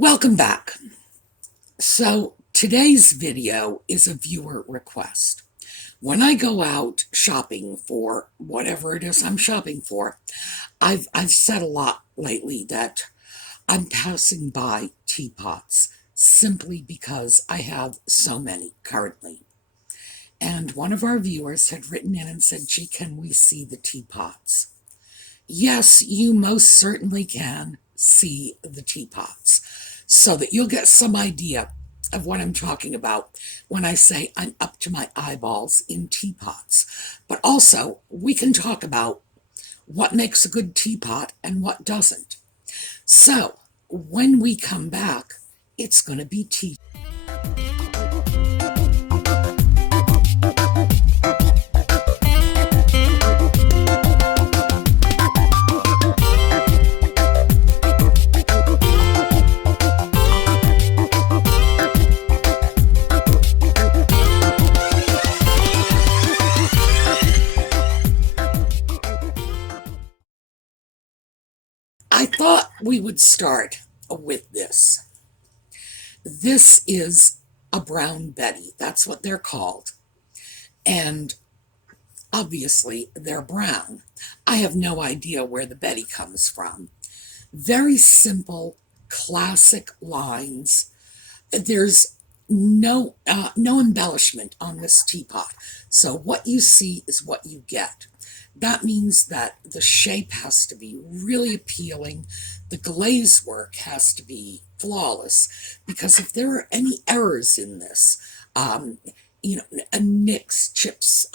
Welcome back. So today's video is a viewer request. When I go out shopping for whatever it is I'm shopping for, I've said a lot lately that I'm passing by teapots simply because I have so many currently. And one of our viewers had written in and said, "Gee, can we see the teapots?" Yes, you most certainly can see the teapots, so that you'll get some idea of what I'm talking about when I say I'm up to my eyeballs in teapots. But also, we can talk about what makes a good teapot and what doesn't. So, when we come back, it's going to be tea. I thought we would start with this. This is a brown Betty. That's what they're called. And obviously, they're brown. I have no idea where the Betty comes from. Very simple, classic lines. There's no embellishment on this teapot. So what you see is what you get. That means that the shape has to be really appealing. The glaze work has to be flawless, because if there are any errors in this, nicks, chips,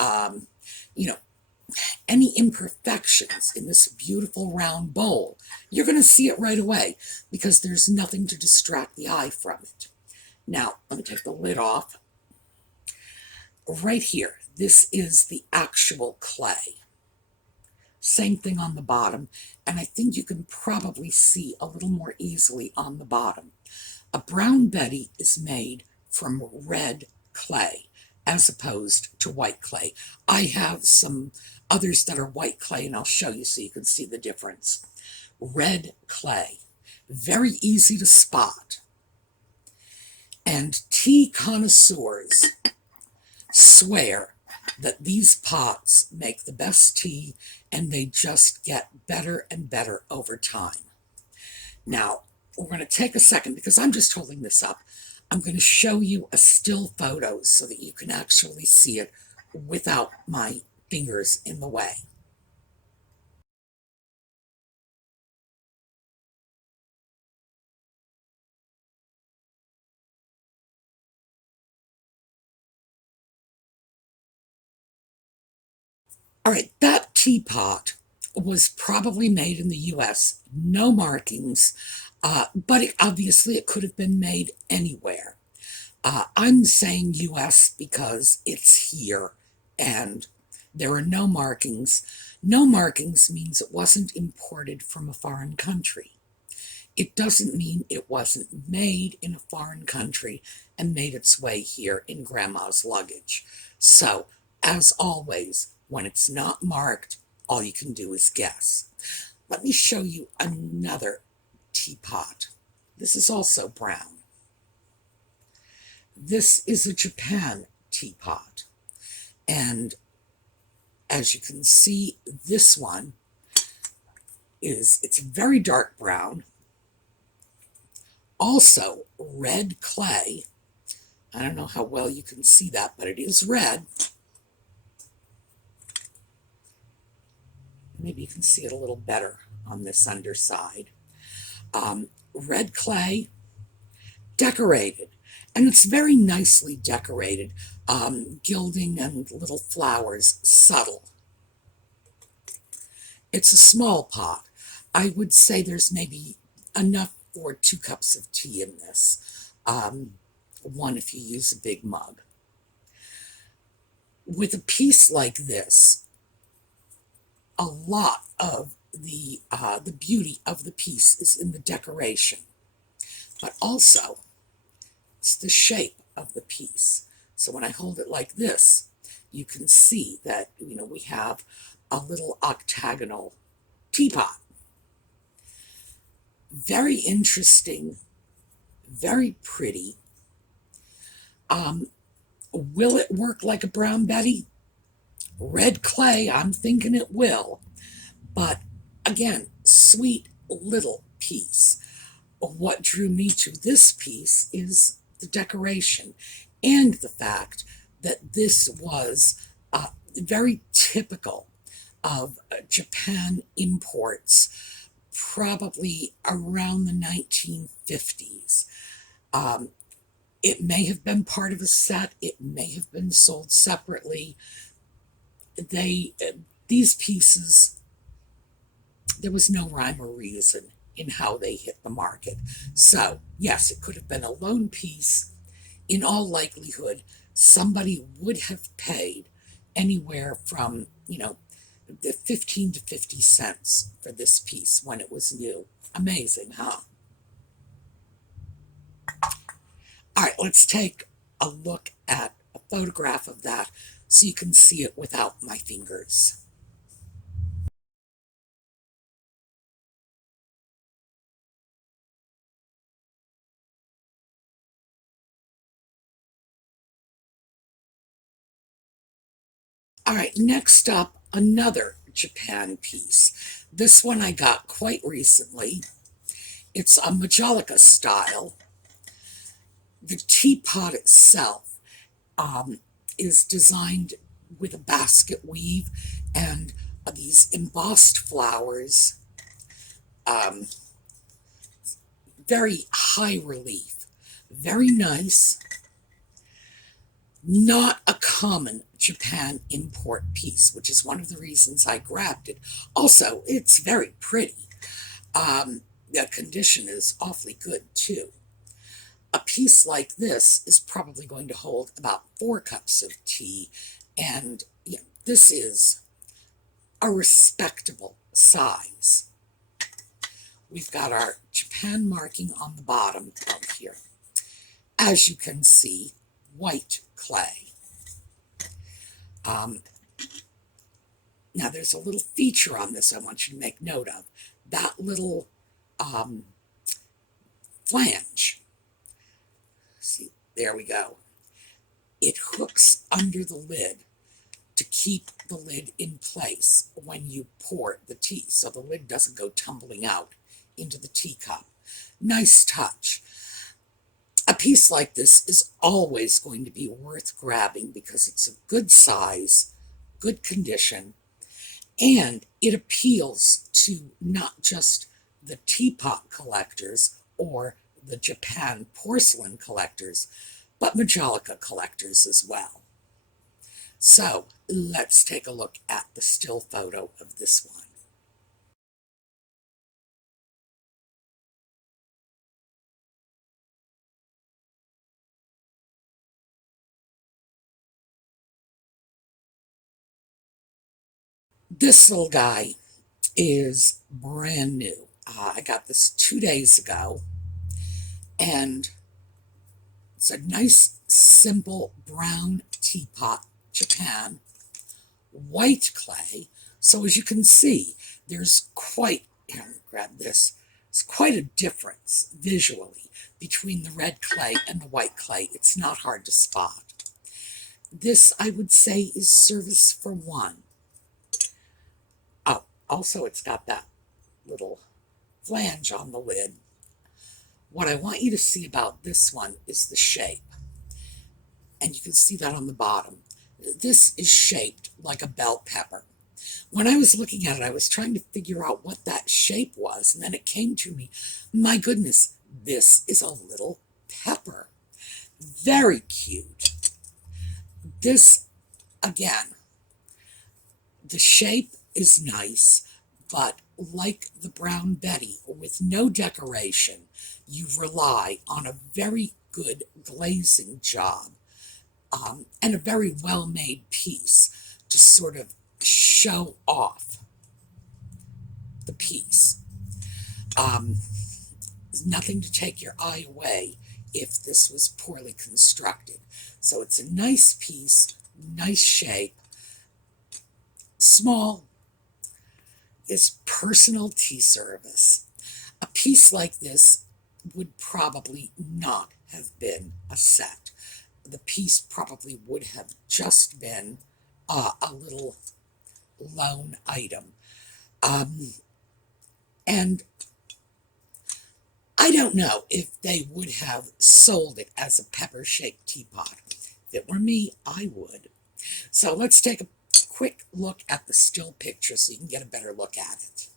any imperfections in this beautiful round bowl, you're going to see it right away because there's nothing to distract the eye from it. Now, let me take the lid off. Right here, this is the actual clay. Same thing on the bottom, and I think you can probably see a little more easily on the bottom. A brown Betty is made from red clay as opposed to white clay. I have some others that are white clay, and I'll show you so you can see the difference. Red clay, very easy to spot. And tea connoisseurs swear that these pots make the best tea, and they just get better and better over time. Now, we're going to take a second because I'm just holding this up. I'm going to show you a still photo so that you can actually see it without my fingers in the way. All right, that teapot was probably made in the US, no markings, but obviously it could have been made anywhere. I'm saying US because it's here and there are no markings. No markings means it wasn't imported from a foreign country. It doesn't mean it wasn't made in a foreign country and made its way here in Grandma's luggage. So, as always, when it's not marked, all you can do is guess. Let me show you another teapot. This is also brown. This is a Japan teapot. And as you can see, this one it's very dark brown. Also red clay. I don't know how well you can see that, but it is red. Maybe you can see it a little better on this underside. Red clay, decorated. And it's very nicely decorated. Gilding and little flowers, subtle. It's a small pot. I would say there's maybe enough for 2 cups of tea in this. One if you use a big mug. With a piece like this, a lot of the beauty of the piece is in the decoration, but also it's the shape of the piece. So when I hold it like this, you can see that we have a little octagonal teapot. Very interesting very pretty. Will it work like a brown Betty? Red clay, I'm thinking it will. But again, sweet little piece. What drew me to this piece is the decoration and the fact that this was very typical of Japan imports, probably around the 1950s. It may have been part of a set, it may have been sold separately. These pieces, there was no rhyme or reason in how they hit the market. So, yes, it could have been a lone piece. In all likelihood, somebody would have paid anywhere from, 15 to 50 cents for this piece when it was new. Amazing, huh? All right, let's take a look at a photograph of that so you can see it without my fingers. All right, next up, another Japan piece. This one I got quite recently. It's a Majolica style. The teapot itself is designed with a basket weave and these embossed flowers, very high relief, very nice. Not a common Japan import piece, which is one of the reasons I grabbed it. Also, it's very pretty. The condition is awfully good, too. A piece like this is probably going to hold about 4 cups of tea, and this is a respectable size. We've got our Japan marking on the bottom out here. As you can see, white clay. Now there's a little feature on this I want you to make note of. That little flange. See, there we go. It hooks under the lid to keep the lid in place when you pour the tea, so the lid doesn't go tumbling out into the teacup. Nice touch. A piece like this is always going to be worth grabbing because it's a good size, good condition, and it appeals to not just the teapot collectors or the Japan porcelain collectors, but Majolica collectors as well. So let's take a look at the still photo of this one. This little guy is brand new. I got this 2 days ago, and it's a nice, simple brown teapot, Japan, white clay. So as you can see, there's quite, here, let me grab this, there's quite a difference visually between the red clay and the white clay. It's not hard to spot. This, I would say, is service for one. Oh, also it's got that little flange on the lid. What I want you to see about this one is the shape. And you can see that on the bottom. This is shaped like a bell pepper. When I was looking at it, I was trying to figure out what that shape was, and then it came to me, my goodness, this is a little pepper. Very cute. This, again, the shape is nice, but like the Brown Betty, with no decoration, you rely on a very good glazing job and a very well-made piece to sort of show off the piece. There's nothing to take your eye away if this was poorly constructed. So it's a nice piece, nice shape, small. It's personal tea service. A piece like this would probably not have been a set. The piece probably would have just been a little lone item. And I don't know if they would have sold it as a pepper-shaped teapot. If it were me, I would. So let's take a quick look at the still picture so you can get a better look at it.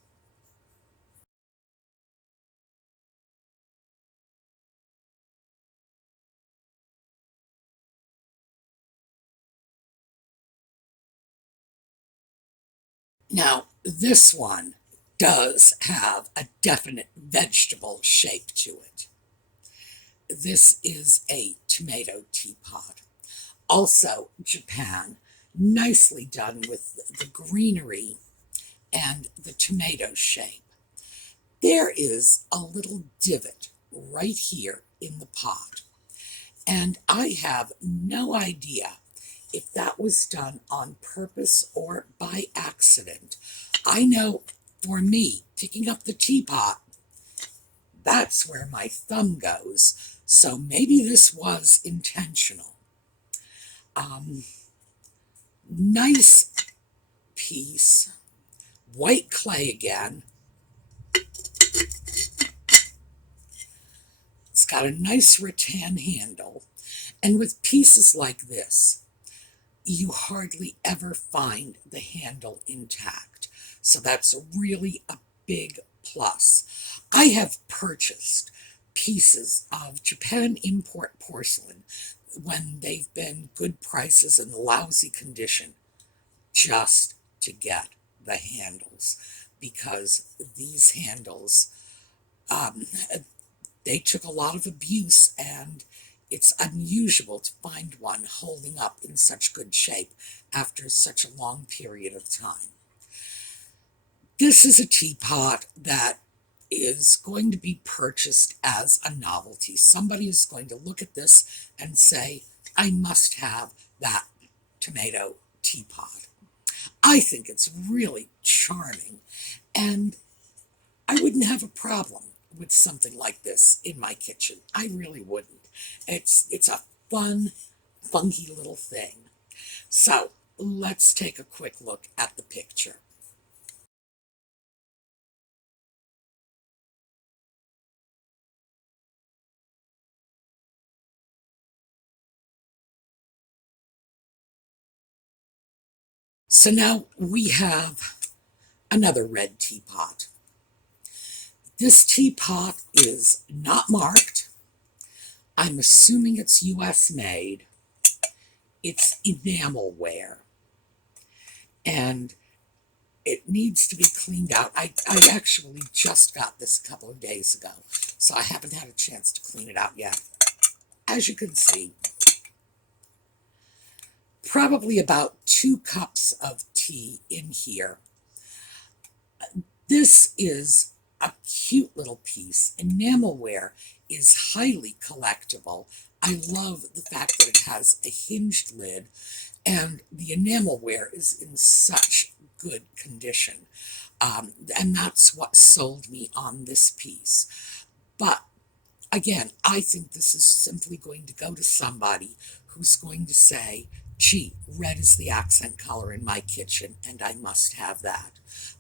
Now, this one does have a definite vegetable shape to it. This is a tomato teapot. Also, Japan, nicely done with the greenery and the tomato shape. There is a little divot right here in the pot, and I have no idea if that was done on purpose or by accident. I know for me, picking up the teapot, that's where my thumb goes, so maybe this was intentional. Nice piece, white clay again. It's got a nice rattan handle, and with pieces like this, you hardly ever find the handle intact. So that's really a big plus. I have purchased pieces of Japan import porcelain when they've been good prices and lousy condition just to get the handles, because these handles, they took a lot of abuse, and it's unusual to find one holding up in such good shape after such a long period of time. This is a teapot that is going to be purchased as a novelty. Somebody is going to look at this and say, I must have that tomato teapot. I think it's really charming, and I wouldn't have a problem with something like this in my kitchen. I really wouldn't. It's a fun, funky little thing. So let's take a quick look at the picture. So now we have another red teapot. This teapot is not marked. I'm assuming it's US made. It's enamelware, and it needs to be cleaned out. I actually just got this a couple of days ago, so I haven't had a chance to clean it out yet. As you can see, probably about 2 cups of tea in here. This is a cute little piece. Enamelware is highly collectible. I love the fact that it has a hinged lid, and the enamelware is in such good condition. And that's what sold me on this piece. But again, I think this is simply going to go to somebody who's going to say, gee, red is the accent color in my kitchen, and I must have that.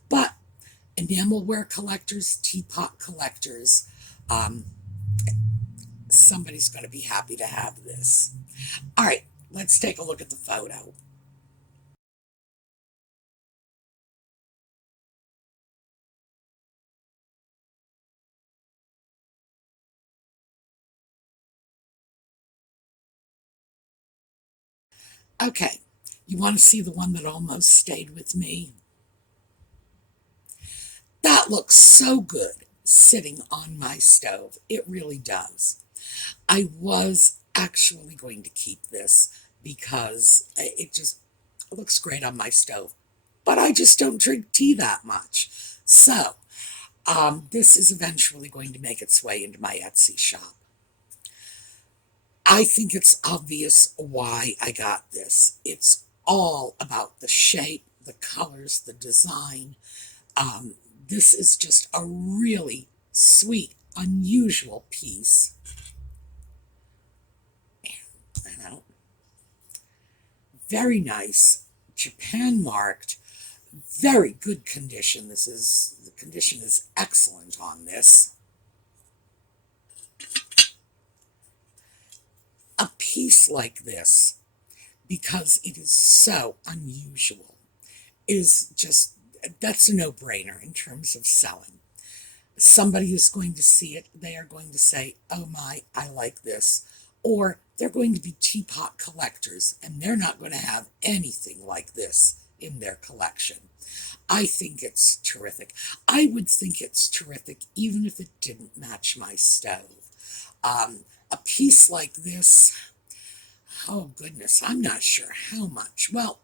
But enamelware collectors, teapot collectors, somebody's going to be happy to have this. All right, let's take a look at the photo. Okay, you want to see the one that almost stayed with me? That looks so good sitting on my stove. It really does. I was actually going to keep this because it just looks great on my stove. But I just don't drink tea that much. So, this is eventually going to make its way into my Etsy shop. I think it's obvious why I got this. It's all about the shape, the colors, the design. This is just a really sweet, unusual piece. You know, very nice, Japan marked, very good condition. The condition is excellent on this. A piece like this, because it is so unusual, is just, that's a no-brainer in terms of selling. Somebody is going to see it, they are going to say, oh my, I like this. Or they're going to be teapot collectors, and they're not going to have anything like this in their collection. I think it's terrific. I would think it's terrific even if it didn't match my stove. A piece like this, oh goodness, I'm not sure how much. Well,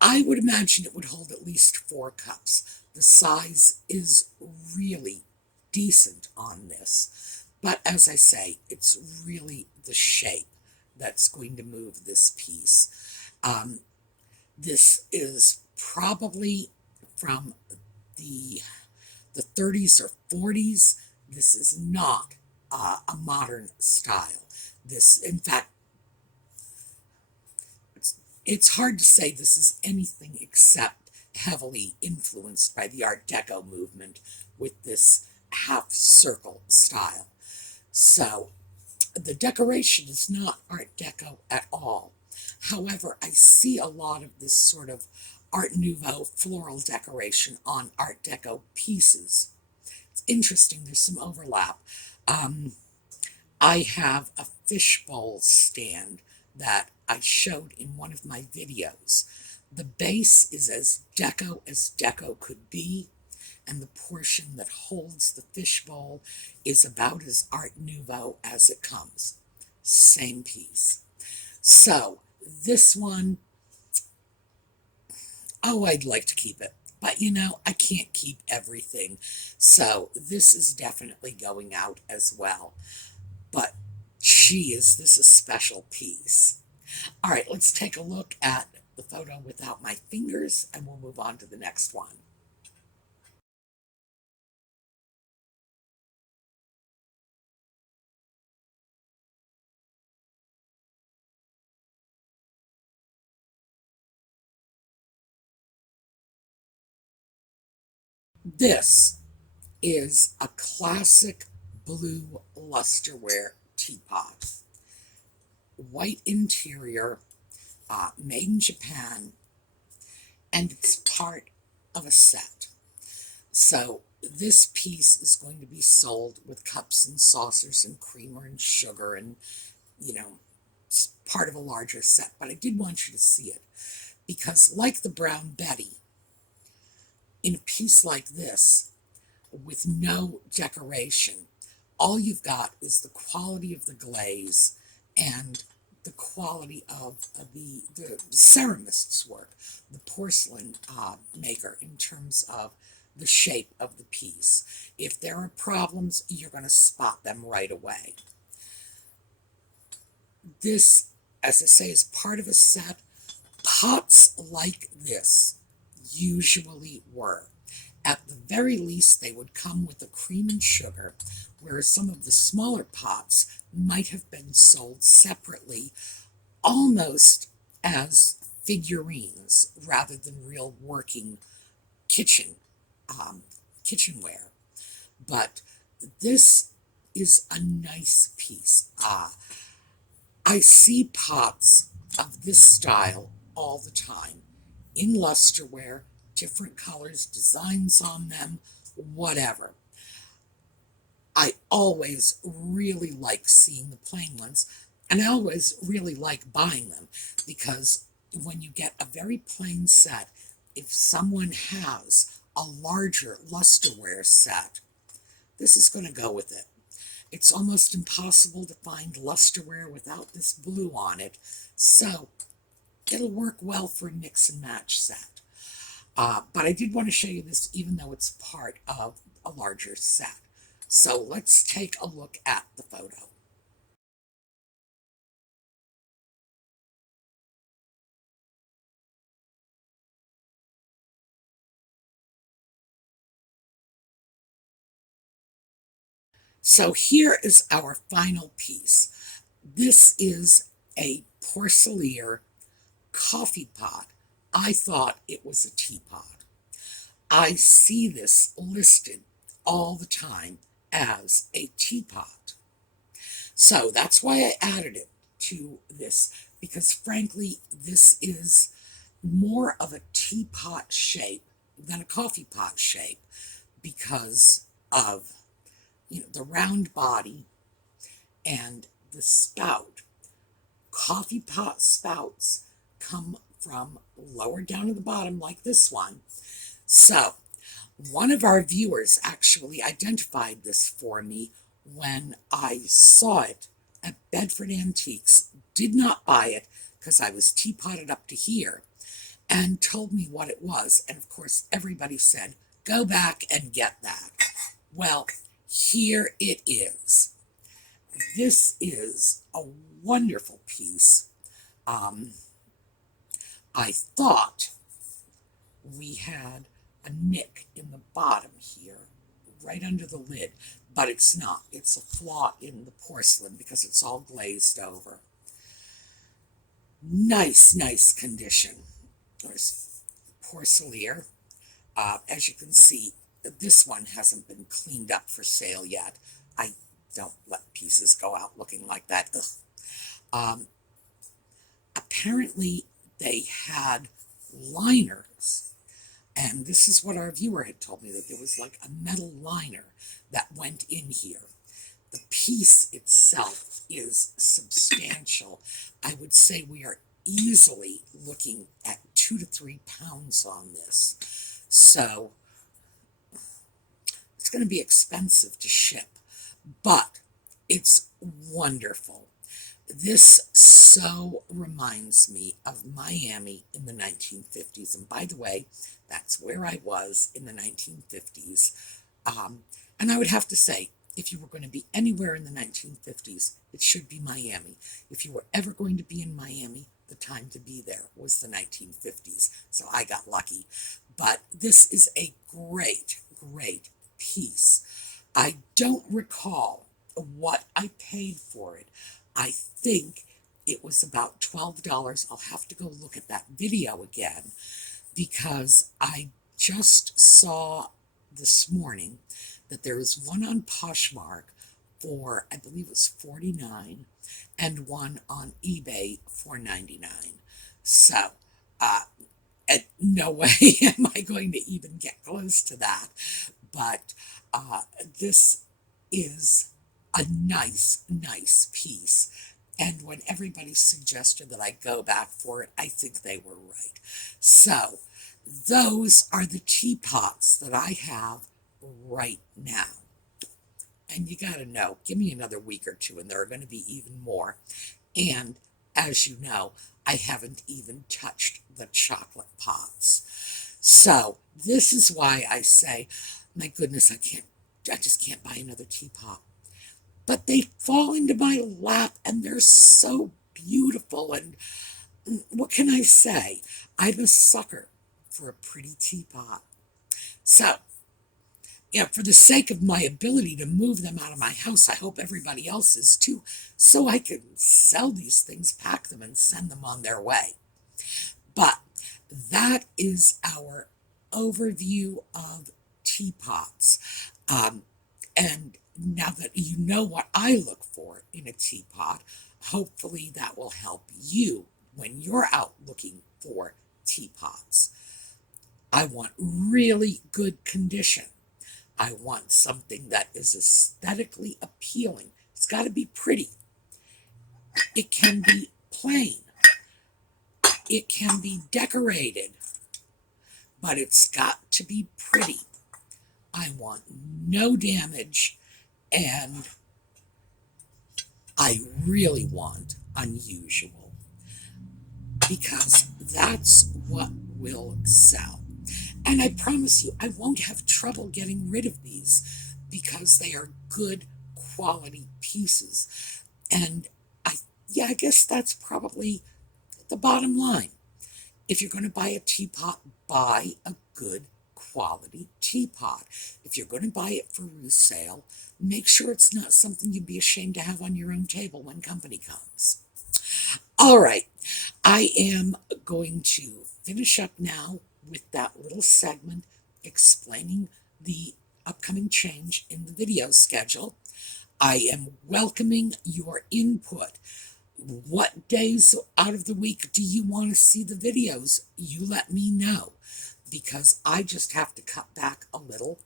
I would imagine it would hold at least 4 cups. The size is really decent on this. But as I say, it's really the shape that's going to move this piece. This is probably from the 30s or 40s. This is not a modern style. This, in fact, it's hard to say this is anything except heavily influenced by the Art Deco movement with this half circle style. So the decoration is not Art Deco at all. However, I see a lot of this sort of Art Nouveau floral decoration on Art Deco pieces. It's interesting, there's some overlap. I have a fishbowl stand that I showed in one of my videos. The base is as deco could be, and the portion that holds the fishbowl is about as Art Nouveau as it comes. Same piece. So this one, oh, I'd like to keep it. But you know, I can't keep everything. So this is definitely going out as well. But gee, is this a special piece. All right, let's take a look at the photo without my fingers, and we'll move on to the next one. This is a classic blue lusterware teapot. White interior, made in Japan, and it's part of a set. So this piece is going to be sold with cups and saucers and creamer and sugar and, you know, it's part of a larger set. But I did want you to see it because, like the Brown Betty, in a piece like this, with no decoration, all you've got is the quality of the glaze and the quality of the ceramist's work, the porcelain maker, in terms of the shape of the piece. If there are problems, you're going to spot them right away. This, as I say, is part of a set. Pots like this usually were. At the very least, they would come with the cream and sugar, whereas some of the smaller pots might have been sold separately, almost as figurines rather than real working kitchenware. But this is a nice piece. I see pots of this style all the time in lusterware, different colors, designs on them, whatever. I always really like seeing the plain ones, and I always really like buying them, because when you get a very plain set, if someone has a larger lusterware set, this is going to go with it. It's almost impossible to find lusterware without this blue on it, so it'll work well for a mix and match set. But I did want to show you this even though it's part of a larger set. So let's take a look at the photo. So here is our final piece. This is a porcelain coffee pot. I thought it was a teapot. I see this listed all the time as a teapot. So that's why I added it to this, because frankly, this is more of a teapot shape than a coffee pot shape because of, the round body and the spout. Coffee pot spouts come from lower down at the bottom like this one. So one of our viewers actually identified this for me when I saw it at Bedford Antiques. Did not buy it because I was teapotted up to here, and told me what it was. And of course, everybody said, go back and get that. Well, here it is. This is a wonderful piece. I thought we had a nick in the bottom here, right under the lid, but it's not. It's a flaw in the porcelain because it's all glazed over. Nice condition. There's porcelain. As you can see, this one hasn't been cleaned up for sale yet. I don't let pieces go out looking like that. Apparently, they had liners, and this is what our viewer had told me, that there was like a metal liner that went in here. The piece itself is substantial. I would say we are easily looking at 2 to 3 pounds on this. So it's going to be expensive to ship, but it's wonderful. This so reminds me of Miami in the 1950s. And by the way, that's where I was in the 1950s. And I would have to say, if you were going to be anywhere in the 1950s, it should be Miami. If you were ever going to be in Miami, the time to be there was the 1950s. So I got lucky. But this is a great piece. I don't recall what I paid for it. I think it was about $12. I'll have to go look at that video again because I just saw this morning that there is one on Poshmark for, I believe it was $49, and one on eBay for $99. So, no way am I going to even get close to that. But this is a nice piece. And when everybody suggested that I go back for it, I think they were right. So those are the teapots that I have right now. And you got to know, give me another week or two and there are going to be even more. And as you know, I haven't even touched the chocolate pots. So this is why I say, my goodness, I just can't buy another teapot. But they fall into my lap and they're so beautiful. And what can I say? I'm a sucker for a pretty teapot. So, for the sake of my ability to move them out of my house, I hope everybody else is too, so I can sell these things, pack them, and send them on their way. But that is our overview of teapots. And now that you know what I look for in a teapot, hopefully that will help you when you're out looking for teapots. I want really good condition. I want something that is aesthetically appealing. It's got to be pretty. It can be plain. It can be decorated. But it's got to be pretty. I want no damage, and I really want unusual, because that's what will sell. And I promise you, I won't have trouble getting rid of these because they are good quality pieces. And I guess that's probably the bottom line. If you're going to buy a teapot, buy a good quality teapot. If you're going to buy it for resale, make sure it's not something you'd be ashamed to have on your own table when company comes. All right, I am going to finish up now with that little segment explaining the upcoming change in the video schedule. I am welcoming your input. What days out of the week do you want to see the videos? You let me know, because I just have to cut back a little.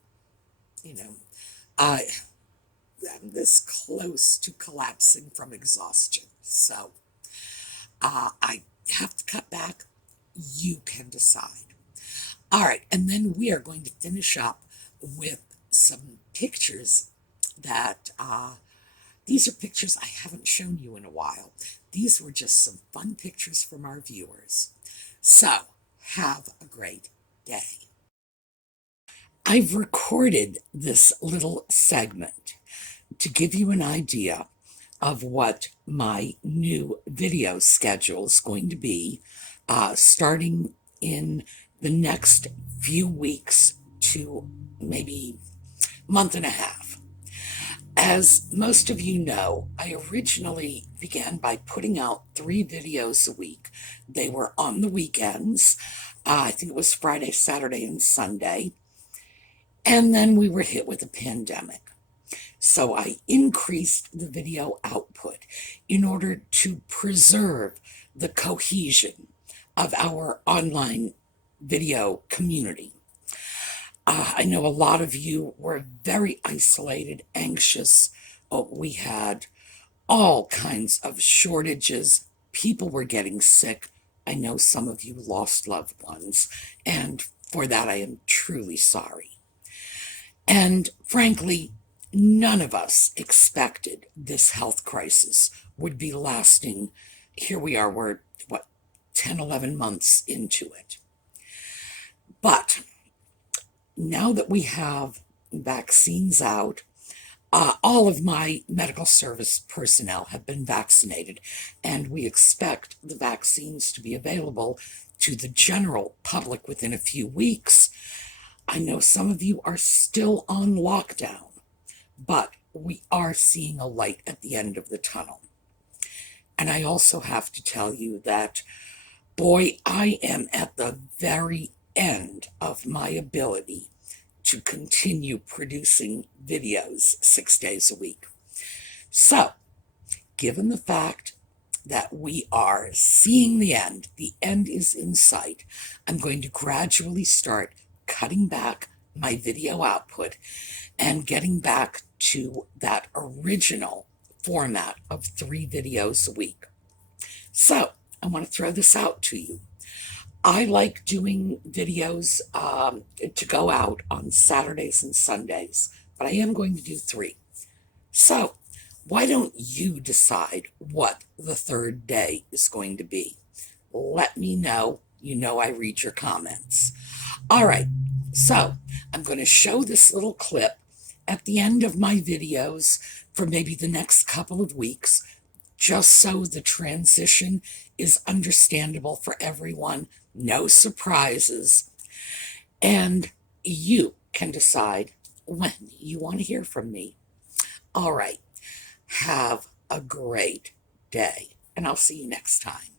I'm this close to collapsing from exhaustion, so I have to cut back. You can decide. All right, and then we are going to finish up with some pictures that these are pictures I haven't shown you in a while. These were just some fun pictures from our viewers. So, have a great day. I've recorded this little segment to give you an idea of what my new video schedule is going to be starting in the next few weeks to maybe month and a half. As most of you know, I originally began by putting out 3 videos a week. They were on the weekends. I think it was Friday, Saturday, and Sunday. And then we were hit with a pandemic. So I increased the video output in order to preserve the cohesion of our online video community. I know a lot of you were very isolated, anxious. We had all kinds of shortages. People were getting sick. I know some of you lost loved ones, and for that I am truly sorry. And frankly, none of us expected this health crisis would be lasting. Here we are, we're 10, 11 months into it. But now that we have vaccines out, all of my medical service personnel have been vaccinated, and we expect the vaccines to be available to the general public within a few weeks. I know some of you are still on lockdown, but we are seeing a light at the end of the tunnel. And I also have to tell you that, boy, I am at the very end of my ability to continue producing videos 6 days a week. So, given the fact that we are seeing the end is in sight, I'm going to gradually start cutting back my video output and getting back to that original format of 3 videos a week. So, I want to throw this out to you. I like doing videos to go out on Saturdays and Sundays, but I am going to do 3. So, why don't you decide what the 3rd day is going to be? Let me know. You know I read your comments. All right, so I'm going to show this little clip at the end of my videos for maybe the next couple of weeks, just so the transition is understandable for everyone. No surprises. And you can decide when you want to hear from me. All right. Have a great day, and I'll see you next time.